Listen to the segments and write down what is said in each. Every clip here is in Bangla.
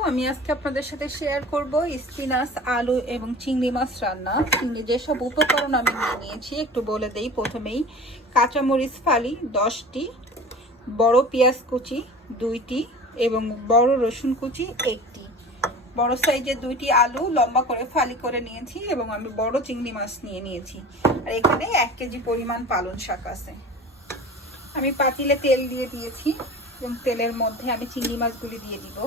আমি আজকে আপনাদের সাথে শেয়ার করব স্পিনাচ আলু এবং চিংড়ি মাছ রান্না। চিংড়ি যেসব উপকরণ আমি নিয়ে নিয়েছি, একটু বলে দেই। প্রথমেই কাঁচামরিচ ফালি, দশটি। বড় পেঁয়াজ কুচি, দুইটি। এবং বড় রসুন কুচি, একটি। বড় সাইজের দুইটি আলু লম্বা করে ফালি করে নিয়েছি এবং আমি বড় চিংড়ি মাছ নিয়ে নিয়েছি। আর এখানে এক কেজি পরিমাণ পালন শাক আছে। আমি পাতিলে তেল দিয়ে দিয়েছি এবং তেলের মধ্যে আমি চিংড়ি মাছগুলি দিয়ে দিব।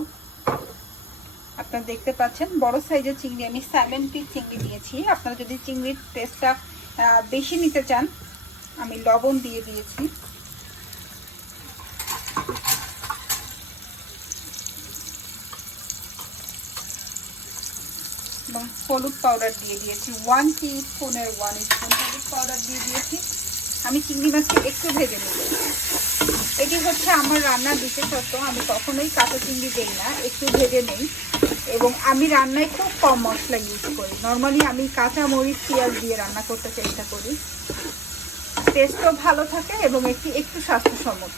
আপনারা দেখতে পাচ্ছেন, বড় সাইজের চিংড়ি আমি সেভেন পিস চিংড়ি দিয়েছি আপনারা যদি চিংড়ির টেস্টটা বেশি নিতে চান, আমি লবণ দিয়ে দিয়েছি। এবং হলুদ পাউডার দিয়ে দিয়েছি। ওয়ান টি স্পুনের ওয়ান স্পুন হলুদ পাউডার দিয়ে দিয়েছি। আমি চিংড়ি মাছকে একটু ভেজে নেব। এটি হচ্ছে আমার রান্নার বিশেষত্ব। আমি কখনোই কাঁচা চিংড়ি দেই না, একটু ভেজে নেই। এবং আমি রান্নায় খুব কম মশলা ইউজ করি। নর্মালি আমি কাঁচা মরিচ, পেঁয়াজ দিয়ে রান্না করতে চেষ্টা করি। টেস্টও ভালো থাকে এবং একটি একটু স্বাস্থ্যসম্মত।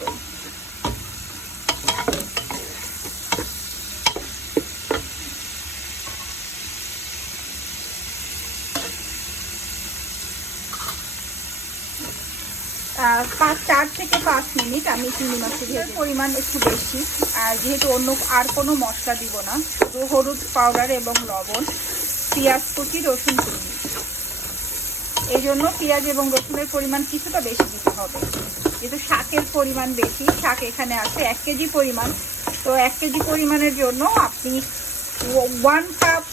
পাঁচ, চার থেকে পাঁচ মিনিট আমি চিংড়ি মাছের পরিমাণ একটু বেশি। আর যেহেতু অন্য আর কোনো মশলা দিব না হলুদ পাউডার এবং লবণ, পেঁয়াজ কুচি, রসুন কুচি। এই জন্য পেঁয়াজ এবং রসুনের পরিমাণ কিছুটা বেশি দিতে হবে। যেহেতু শাকের পরিমাণ বেশি, শাক এখানে আছে এক কেজি পরিমাণ। তো এক কেজি পরিমাণের জন্য আপনি ওয়ান কাপ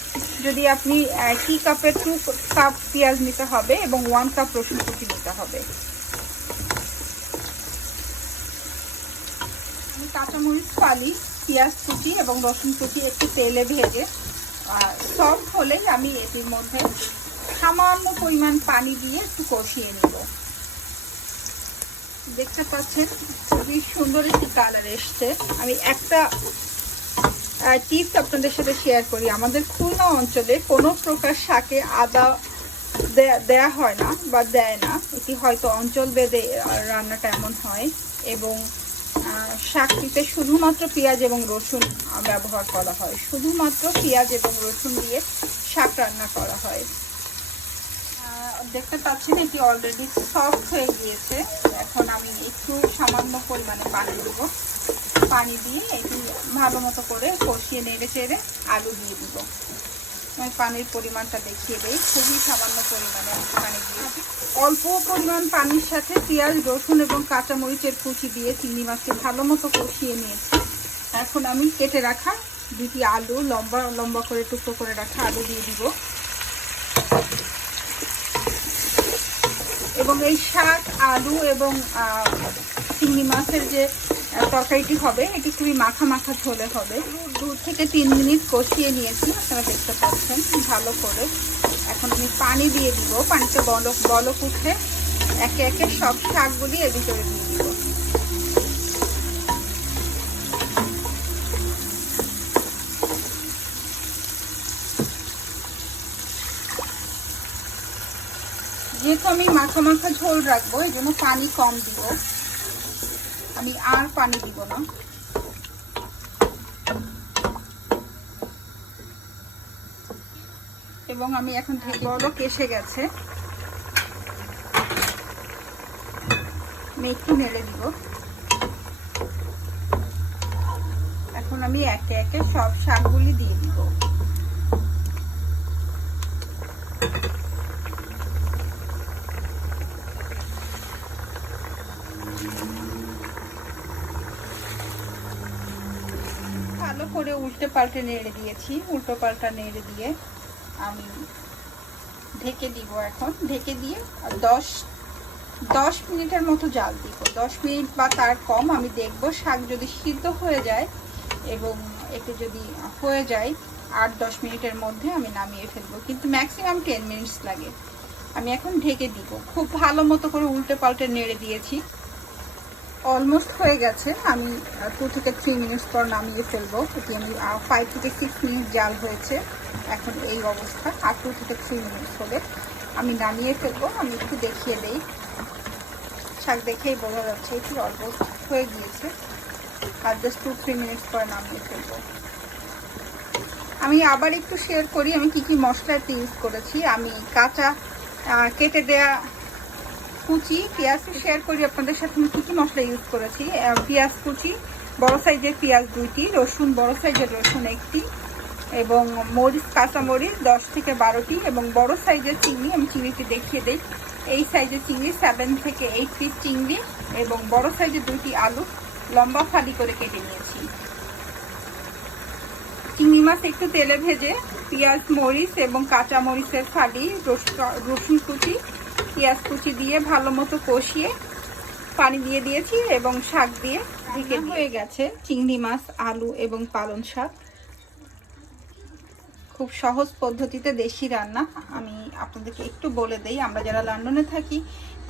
যদি আপনি টি কাপের টু কাপ পেঁয়াজ নিতে হবে এবং ওয়ান কাপ রসুন কুচি নিতে হবে। কাঁচামরিচ, ফালি, পেঁয়াজ কুচি এবং রসুন কুচি একটু তেলে ভেজে সফট হলেই আমি এটির মধ্যে সামান্য পরিমাণ পানি দিয়ে একটু কষিয়ে নিব। দেখতে পাচ্ছেন, খুবই সুন্দর একটি কালার এসছে। আমি একটা টিপস আপনাদের সাথে শেয়ার করি। আমাদের খুলনা অঞ্চলে কোনো প্রকার শাকে আদা দেয়া হয় না বা দেয় না। এটি হয়তো অঞ্চল বেদে রান্নাটা এমন হয় এবং শাকটিতে শুধুমাত্র পেঁয়াজ এবং রসুন ব্যবহার করা হয়। শুধুমাত্র পেঁয়াজ এবং রসুন দিয়ে শাক রান্না করা হয়। দেখতে পাচ্ছেন এটি অলরেডি সফট হয়ে গিয়েছে। এখন আমি একটু সামান্য পরিমাণে পানি দেব। পানি দিয়ে এটি ভালো মতো করে কষিয়ে নেড়ে চেড়ে আলু দিয়ে দিব। পানির পরিমাণটা দেখিয়ে দিই। খুবই সামান্য পরিমাণে পানি দিয়ে অল্প পরিমাণ পানির সাথে পেঁয়াজ, রসুন এবং কাঁচামরিচের কুচি দিয়ে চিংড়ি মাছকে ভালো মতো কষিয়ে নিয়েছি। এখন আমি কেটে রাখা দুটি আলু, লম্বা লম্বা করে টুকরো করে রাখা আলু দিয়ে দিব। এবং এই শাক, আলু এবং চিংড়ি মাছের যে তরকারিটি হবে। এটি খুবই মাখা মাখা ঝোলে হবে। দু থেকে তিন মিনিট কষিয়ে নিয়েছি। আপনারা দেখতে পাচ্ছেন, ভালো করে। এখন আমি পানি দিয়ে দিব। পানিতে বলক বলক উঠে একে একে সব শাকগুলি এর ভিতরে দিয়ে দিব। যেহেতু আমি মাখা মাখা ঝোল রাখব এই জন্য পানি কম দিব। আমি আর পানি দিব না। এবং আমি এখন বড় এসে গেছে। আমি একটু নেড়ে দিব। এখন আমি একে একে সব শাকগুলি দিয়ে দিব। ভালো করে উল্টে পাল্টে নেড়ে দিয়েছি, উল্টো পাল্টা নেড়ে দিয়ে আমি ঢেকে দিব এখন। ঢেকে দিয়ে দশ দশ মিনিটের মতো জাল দিব। দশ মিনিট বা তার কম আমি দেখব শাক যদি সিদ্ধ হয়ে যায় এবং একটু যদি হয়ে যায়, আট, দশ মিনিটের মধ্যে আমি নামিয়ে ফেলব। কিন্তু ম্যাক্সিমাম টেন মিনিটস লাগে। আমি এখন ঢেকে দিব। খুব ভালো মতো করে উল্টে পাল্টে নেড়ে দিয়েছি। অলমোস্ট হয়ে গেছে। আমি টু থেকে থ্রি মিনিটস পর নামিয়ে ফেলব। এটি আমি ফাইভ থেকে সিক্স মিনিট জাল হয়েছে এখন এই অবস্থা। আর টু থেকে থ্রি মিনিটস হলে আমি নামিয়ে ফেলব। আমি একটু দেখিয়ে দেই। শাক দেখেই বোঝা যাচ্ছে এটি অলমোস্ট হয়ে গিয়েছে। আর জাস্ট টু থ্রি মিনিটস পরে নামিয়ে ফেলব। আমি আবার একটু শেয়ার করি, আমি কি কি মশলা ইউজ করেছি। আমি কাঁচা কেটে দেয়া কুচি, পেঁয়াজ শেয়ার করি আপনাদের সাথে। আমি কী কী মশলা ইউজ করেছি। পেঁয়াজ কুচি, বড় সাইজের পেঁয়াজ দুইটি, রসুন, বড় সাইজের রসুন একটি এবং মরিচ, কাঁচা মরিচ দশ থেকে বারোটি এবং বড় সাইজের চিংড়ি, আমি চিংড়িটি দেখিয়ে দিই। এই সাইজের চিংড়ি সেভেন থেকে এইট পিস চিংড়ি এবং বড় সাইজের দুইটি আলু লম্বা ফালি করে কেটে নিয়েছি। চিংড়ি মাছ একটু তেলে ভেজে পেঁয়াজ, মরিচ এবং কাঁচা মরিচের ফালি রস- রসুন কুচি পেঁয়াজ কুচি দিয়ে ভালো মতো কষিয়ে পানি দিয়ে দিয়েছি এবং শাক দিয়ে ঢেকে হয়ে গেছে চিংড়ি মাছ আলু এবং পালং শাক। খুব সহজ পদ্ধতিতে দেশি রান্না আমি আপনাদেরকে একটু বলে দেই আমরা যারা লন্ডনে থাকি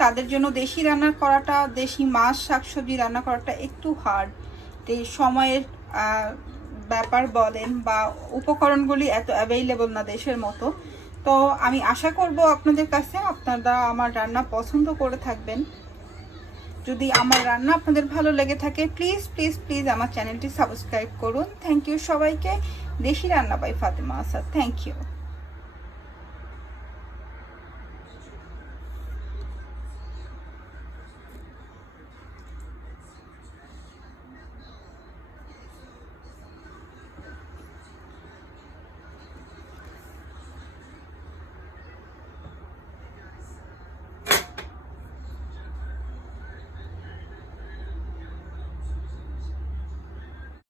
তাদের জন্য দেশি রান্না করাটা দেশি মাছ শাকসবজি রান্না করাটা একটু হার্ড এই সময়ের ব্যাপার বলেন বা উপকরণগুলি এত অ্যাভেইলেবল না দেশের মতো। তো আমি আশা করব আপনাদের কাছে আপনারা আমার রান্না পছন্দ করে থাকবেন। যদি আমার রান্না আপনাদের ভালো লেগে থাকে প্লিজ প্লিজ প্লিজ আমার চ্যানেলটি সাবস্ক্রাইব করুন। থ্যাংক ইউ সবাইকে। দেশি রান্না by Fatema Asad thank you